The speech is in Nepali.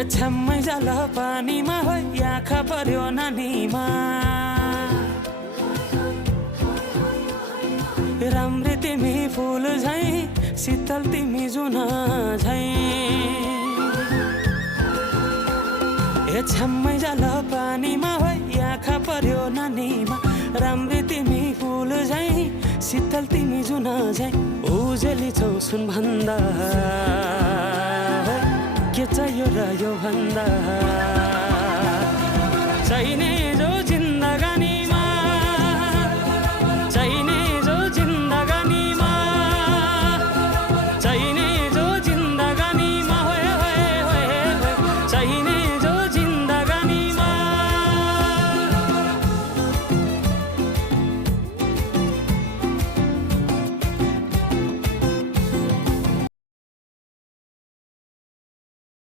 ए छ्याम्मै जाल पानीमा हो आँखा पर्यो नानीमा राम्री तिमी फुल झै शीतल तिमी जुन झै ए छ्याम्मै जाल पानीमा हो आँखा पर्यो नानीमा राम्री तिमी फुल झै शीतल तिमी जुन झै उजेली छौ सुन भन्दा के चाहियो र यो भन्दा चाहिने